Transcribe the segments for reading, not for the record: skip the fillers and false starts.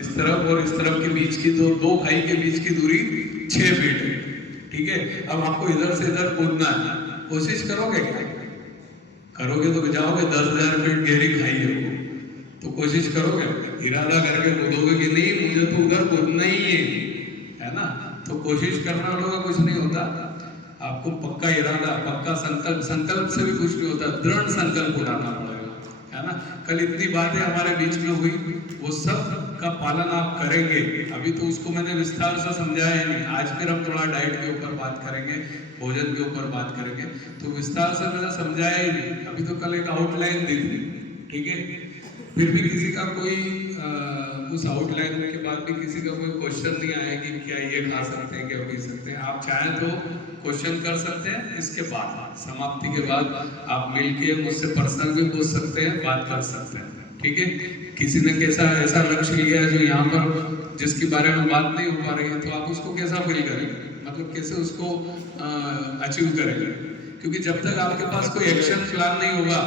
इस तरफ और इस तरफ के बीच की दो भाई के बीच की दूरी 6 फीट है, ठीक है। अब आपको इधर से इधर कूदना है, कोशिश करोगे क्या? करोगे तो जाओगे, 10,000 फीट गहरी खाई है वो, तो कोशिश करोगे, इरादा करके कूदोगे कि नहीं मुझे तो उधर कूदना ही है ना। तो कोशिश करने वालों का कुछ नहीं होता, आपको पक्का इरादा, पक्का संकल्प, संकल्प से भी कुछ नहीं होता, दृढ़ संकल्प उठाना पड़ेगा, है ना। कल इतनी बातें हमारे बीच में हुई, वो सब का पालन आप करेंगे। अभी तो उसको मैंने विस्तार से समझाया ही नहीं, आज फिर हम थोड़ा डाइट के ऊपर बात करेंगे, भोजन के ऊपर बात करेंगे, तो विस्तार से मैंने समझाया ही नहीं। अभी तो कल एक आउटलाइन दी थी, ठीक है। फिर भी किसी का कोई उस आउटलाइन के बाद भी किसी का कोई क्वेश्चन नहीं आया कि क्या ये खा सकते हैं, क्या पी सकते हैं। आप चाहें तो क्वेश्चन कर सकते हैं, इसके बाद समाप्ति के बाद आप मिलके मुझसे पर्सनल भी पूछ सकते हैं, बात कर सकते हैं, ठीक है। किसी ने कैसा ऐसा लक्ष्य लिया है जो यहाँ पर जिसके बारे में बात नहीं हो पा रही है, तो आप उसको कैसा फील करेंगे, मतलब कैसे उसको अचीव करेंगे। क्योंकि जब तक आपके पास कोई एक्शन प्लान नहीं होगा,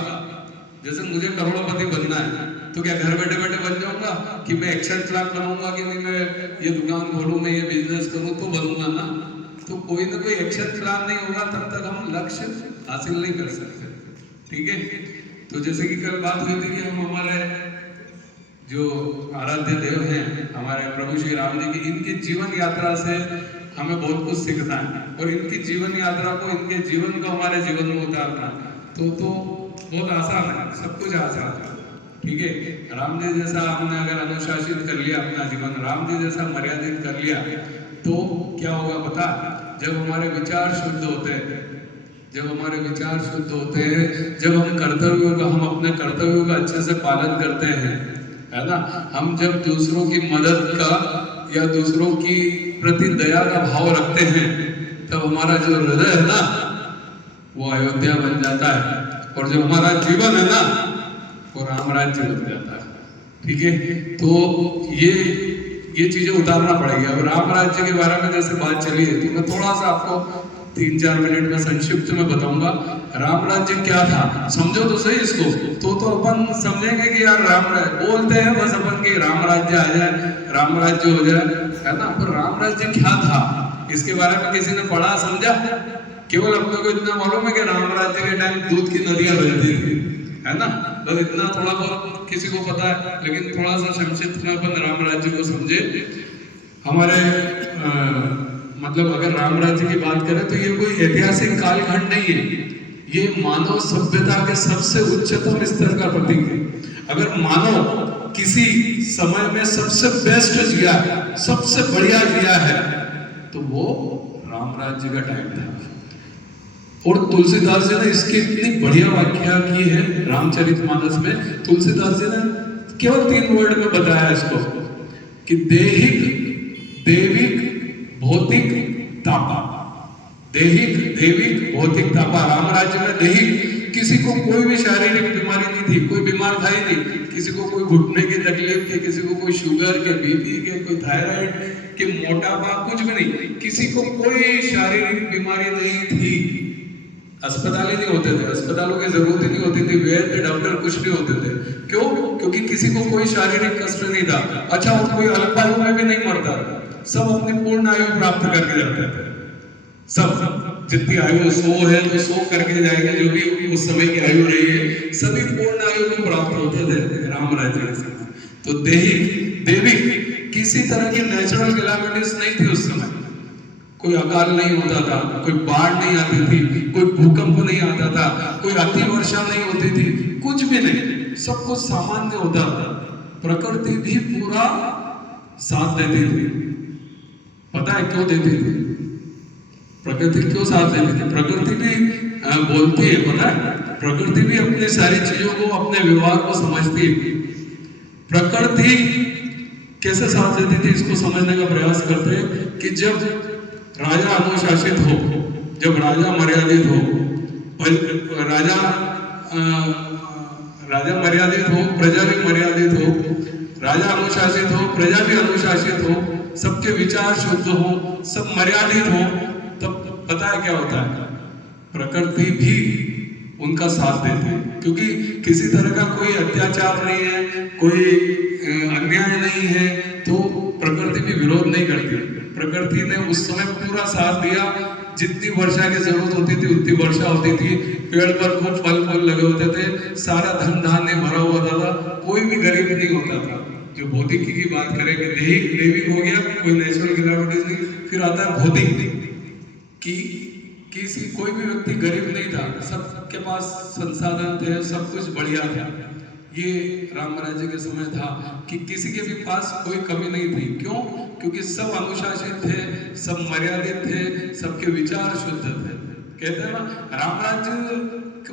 जैसे मुझे करोड़पति बनना है, तो क्या घर बैठे बैठे बन जाऊंगा कि मैं एक्शन प्लान बनाऊंगा कि मैं ये दुकान खोलूं, मैं ये बिजनेस करूं तो बनूंगा ना। तो कोई ना कोई एक्शन प्लान नहीं होगा, तब तक हम लक्ष्य हासिल नहीं कर सकते, ठीक है। तो जैसे कि कल बात हुई थी कि हम हमारे जो आराध्य देव हैं, हमारे प्रभु श्री राम जी की, इनकी जीवन यात्रा से हमें बहुत कुछ सीखना है, और इनकी जीवन यात्रा को, इनके जीवन को हमारे जीवन में उतारना तो बहुत आसान है, सब कुछ आसान है, ठीक है। राम जी जैसा हमने अगर अनुशासित कर लिया अपना जीवन, राम जी जैसा मर्यादित कर लिया, तो क्या होगा पता? जब हमारे विचार शुद्ध होते हैं, जब हमारे विचार शुद्ध होते हैं, जब हम कर्तव्यों का, हम अपने कर्तव्यों का अच्छे से पालन करते हैं, है ना, हम जब दूसरों की मदद का या दूसरों की प्रति दया का भाव रखते हैं, तब हमारा जो हृदय है ना, वो अयोध्या बन जाता है, और जो हमारा जीवन है ना, वो राम राज्य बन जाता है, ठीक है। तो ये चीजें उतारना पड़ेगी। अब राम राज्य के बारे में जैसे बात चली है, तो मैं थोड़ा सा आपको 3-4 मिनट में संक्षिप्त में बताऊंगा राम राज्य क्या था। समझो तो सही इसको, तो अपन समझेंगे कि यार राम राज्य बोलते हैं बस अपन के राम राज्य आ जाए, राम राज्य हो जाए, है ना। पर राम राज्य क्या था, इसके बारे में किसी ने पढ़ा, समझा? केवल अपने को इतना मालूम है कि राम राज्य के टाइम दूध की नदियां बहती थी, है ना, बस इतना थोड़ा बहुत किसी को पता है। लेकिन थोड़ा सा संक्षिप्त में अपन राम राज्य को समझे। हमारे मतलब अगर राम राज्य की बात करें तो ये कोई ऐतिहासिक कालखंड नहीं है, ये मानव सभ्यता के सबसे उच्चतम स्तर का प्रतीक है। अगर मानव किसी समय में सबसे बेस्ट जिया, सबसे बढ़िया जिया है, तो वो राम राज्य का टाइम था। और तुलसीदास जी ने इसकी इतनी बढ़िया व्याख्या की है रामचरितमानस में। तुलसीदास जी ने केवल 3 वर्ड में बताया इसको कि देहिक, देविक, भौतिक, तापा। देहिक, देविक, भौतिक, तापा। राम राज्य में देहिक, किसी को कोई भी शारीरिक बीमारी नहीं थी, कोई बीमार था ही नहीं, किसी को कोई घुटने की तकलीफ के, किसी को कोई शुगर के, बीपी के, कोई थायराइड के, मोटापा, कुछ भी नहीं, किसी को कोई शारीरिक बीमारी नहीं थी। अस्पताल ही नहीं होते थे, अस्पतालों की जरूरत ही नहीं होती थी, वैद्य डॉक्टर कुछ नहीं होते थे। क्यों? क्योंकि किसी को कोई शारीरिक कष्ट नहीं था। अच्छा, और कोई अल्पायु में भी नहीं मरता, सब अपनी पूर्ण आयु प्राप्त करके जाते थे। सब जितनी आयु 100 है तो 100 करके जाएंगे, जो भी उस समय की आयु रही है, सभी पूर्ण आयु को प्राप्त होते थे राम राज्य के समय। तो देहिक, देविक, किसी तरह की नेचुरल कैलामिटीज नहीं थी उस समय। कोई अकाल नहीं होता था, कोई बाढ़ नहीं आती थी, कोई भूकंप नहीं आता था, कोई अति वर्षा नहीं होती थी, कुछ भी नहीं, सब कुछ सामान्य होता था। प्रकृति भी पूरा साथ देती थी। पता है क्यों देती थी? प्रकृति क्यों साथ देती थी? प्रकृति भी बोलती है, पता है? प्रकृति भी अपनी सारी चीजों को, अपने व्यवहार को समझती है। प्रकृति कैसे साथ देती थी, इसको समझने का प्रयास करते हैं कि जब राजा अनुशासित हो, जब राजा मर्यादित हो, राजा मर्यादित हो, प्रजा भी मर्यादित हो, राजा अनुशासित हो, प्रजा भी अनुशासित हो, सबके विचार शुद्ध हो, सब मर्यादित हो, तब पता है क्या होता है? प्रकृति भी उनका साथ देती है, क्योंकि किसी तरह का कोई अत्याचार नहीं है, कोई अन्याय नहीं है, तो प्रकृति भी विरोध नहीं करती। प्रकृति ने उस समय पूरा साथ दिया, जितनी वर्षा की जरूरत होती थी उतनी वर्षा होती थी, पेड़ पर खूब फल फूल लगे होते थे, सारा धन धान्य भरा हुआ था, कोई भी गरीब नहीं होता था। जो भौतिकी की बात करें कि दैविक हो गया, कोई नेचुरल कैलामिटीज नहीं, फिर आता है भौतिक कि किसी कोई भी व्यक्ति गरीब नहीं था, सबके पास संसाधन थे, सब कुछ बढ़िया था। ये राम राज्य के समय था कि किसी के भी पास कोई कमी नहीं थी। क्यों? क्योंकि सब अनुशासित थे, सब मर्यादित थे, सबके विचार शुद्ध थे। कहते हैं ना, राम राज्य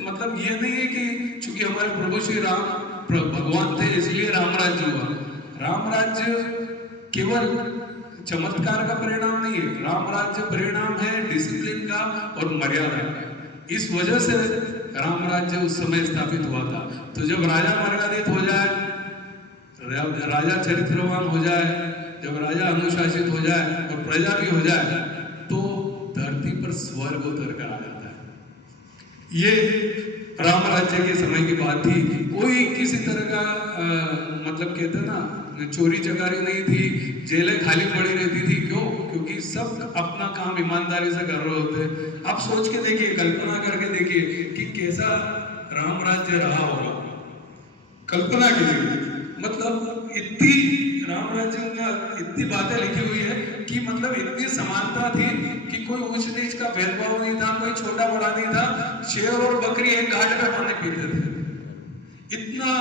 मतलब ये नहीं है कि चूंकि हमारे प्रभु श्री राम भगवान थे इसलिए राम राज्य हुआ। राम राज्य केवल चमत्कार का परिणाम नहीं है, राम राज्य परिणाम है डिसिप्लिन का और मर्यादा का। इस वजह से राम राज्य उस समय स्थापित हुआ था। तो जब राजा मर्यादित हो जाए, राजा चरित्रवान हो जाए, जब राजा अनुशासित हो जाए और प्रजा भी हो जाए, तो धरती पर स्वर्ग उतर कर आ जाता है। ये राम राज्य के समय की बात थी। कोई किसी तरह का मतलब कहते हैं ना, चोरी चकारी नहीं थी, जेलें खाली पड़ी रहती थी। क्यों? क्योंकि सब अपना काम ईमानदारी से कर रहे होते। आप सोच के देखिए, कल्पना करके देखिए कि कैसा राम राज्य रहा होगा। कल्पना कीजिए, मतलब इतनी राम राज्य में इतनी बातें लिखी हुई है कि मतलब इतनी समानता थी कि कोई ऊंच नीच का भेदभाव नहीं था, कोई छोटा बड़ा नहीं था, शेर और बकरी एक घाट पे पानी पीते थे। इतना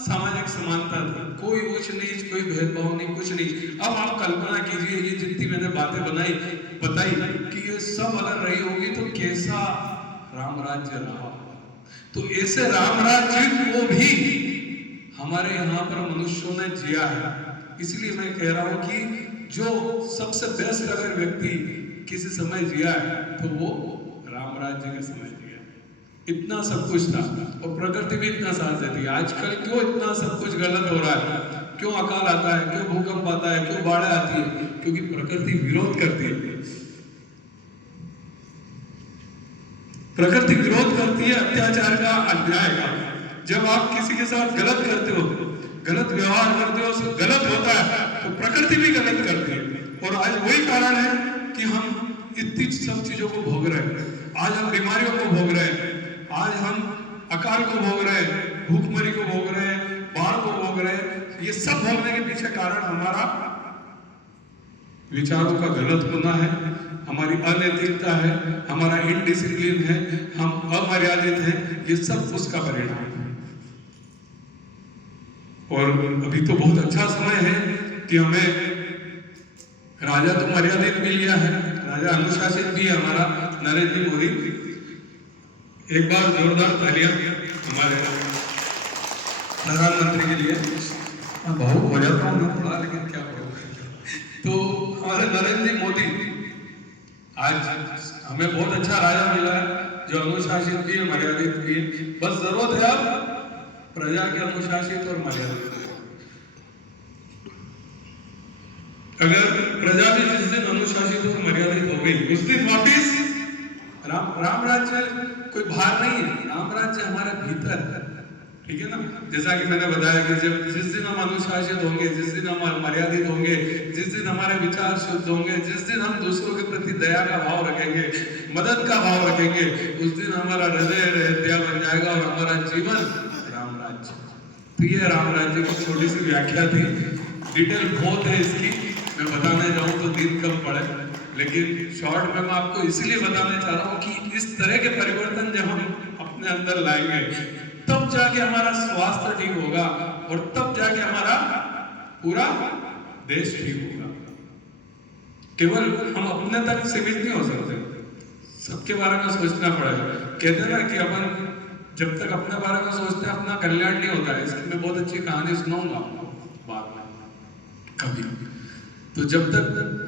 सामाजिक समानता थी, कोई ऊंच नीच, कोई भेदभाव नहीं, कुछ नहीं। अब आप कल्पना कीजिए, ये जितनी मैंने बातें बताई कि ये सब अगर रही होगी तो कैसा राम राज्य रहा होगा। तो ऐसे राम राज्य को भी हमारे यहाँ पर मनुष्यों ने जिया है। इसलिए मैं कह रहा हूं कि जो सबसे बेस्ट अगर व्यक्ति किसी समय जिया है तो वो राम राज्य के समय जिया। इतना सब कुछ था और प्रकृति भी इतना साथ देती है। आजकल क्यों इतना सब कुछ गलत हो रहा है? क्यों अकाल आता है, क्यों भूकंप आता है, क्यों बाढ़ आती है? क्योंकि प्रकृति विरोध करती है। प्रकृति विरोध करती है अत्याचार का, अन्याय का। जब आप किसी के साथ गलत करते हो, गलत व्यवहार करते हो, गलत होता है तो प्रकृति भी गलत करती है। और आज वही कारण है कि हम इतनी सब चीजों को भोग रहे हैं। आज हम बीमारियों को भोग रहे हैं, आज हम अकाल को भोग रहे हैं, भूखमरी को भोग रहे हैं, बाढ़ को भोग रहे हैं। ये सब भोगने के पीछे कारण हमारा विचारों का गलत होना है, हमारी अनैतिकता है, हमारा इनडिसिप्लिन है, हम अमर्यादित हैं। ये सब उसका परिणाम है। और अभी तो बहुत अच्छा समय है कि हमें राजा तो मर्यादित भी लिया है, राजा अनुशासित भी है हमारा नरेंद्र मोदी। एक बार जोरदार तालियां हमारे प्रधानमंत्री के लिए। भावुक हो जाता हूँ मैं थोड़ा, लेकिन क्या करूँ। तो हमारे नरेंद्र मोदी, आज हमें बहुत अच्छा राजा मिला है जो अनुशासित भी है, मर्यादित भी है। बस जरूरत है अब प्रजा के अनुशासित और मर्यादित। अगर प्रजा भी जिस दिन अनुशासित और मर्यादित हो गई, उस दिन वापिस राम राज्य कोई बाहर नहीं है, राम राज्य हमारे भीतर है। ठीक है ना? जैसा कि मैंने बताया कि जब जिस दिन हम अनुशासित होंगे, जिस दिन हम मर्यादित होंगे, जिस दिन हमारे विचार शुद्ध होंगे, जिस दिन हम दूसरों के प्रति दया का भाव रखेंगे, मदद का भाव रखेंगे, उस दिन हमारा हृदय हृदय बन जाएगा और हमारा जीवन राम राज्य। तो ये राम राज्य की छोटी सी व्याख्या थी। डिटेल बहुत है इसकी, मैं बताने जाऊं तो दिन कम पड़े, लेकिन शॉर्ट में मैं आपको इसलिए बताने चाह रहा हूँ कि इस तरह के परिवर्तन जब हम अपने अंदर लाएंगे तब जाके हमारा स्वास्थ्य ठीक होगा और तब जाके हमारा पूरा देश ठीक होगा। केवल हम अपने तक सीमित नहीं हो सकते, सबके बारे में सोचना पड़ेगा। कहते हैं ना कि अपन जब तक अपने बारे में सोचते हैं अपना कल्याण नहीं होता है। इसकी मैं बहुत अच्छी कहानी सुनाऊंगा बाद में कभी। तो जब तक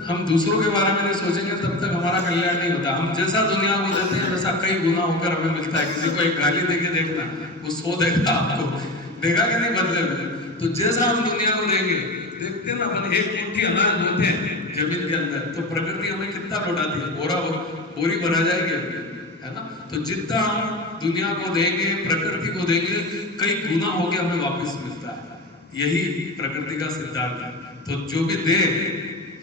हम दूसरों के बारे में नहीं सोचेंगे तब तक हमारा कल्याण नहीं होता। हम जैसा दुनिया को देते हैं वैसा कई गुना होकर हमें मिलता है। किसी को एक गाली देके देखना, वो 100 देगा आपको, देगा कि नहीं बदले में। तो जैसा हम दुनिया को देंगे, देखते हैं ना अपन एक मुट्ठी अनाज बोते हैं जमीन के अंदर, तो प्रकृति हमें कितना लौटाती है, बोरी बना जाएगी, है ना? तो जितना हम दुनिया को देंगे, प्रकृति को देंगे, कई गुना होके हमें वापस मिलता है। यही प्रकृति का सिद्धांत है। तो जो भी दे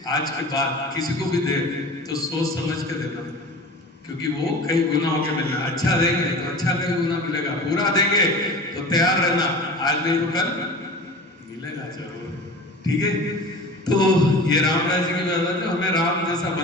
आज के बाद किसी को भी दे तो सोच समझ के देना, क्योंकि वो कई गुना होके मिलना। अच्छा देंगे तो अच्छा कई गुना मिलेगा, पूरा देंगे तो तैयार रहना, आज नहीं तो कल मिलेगा जरूर। ठीक है, तो ये रामदास जी की बात है, हमें राम जैसा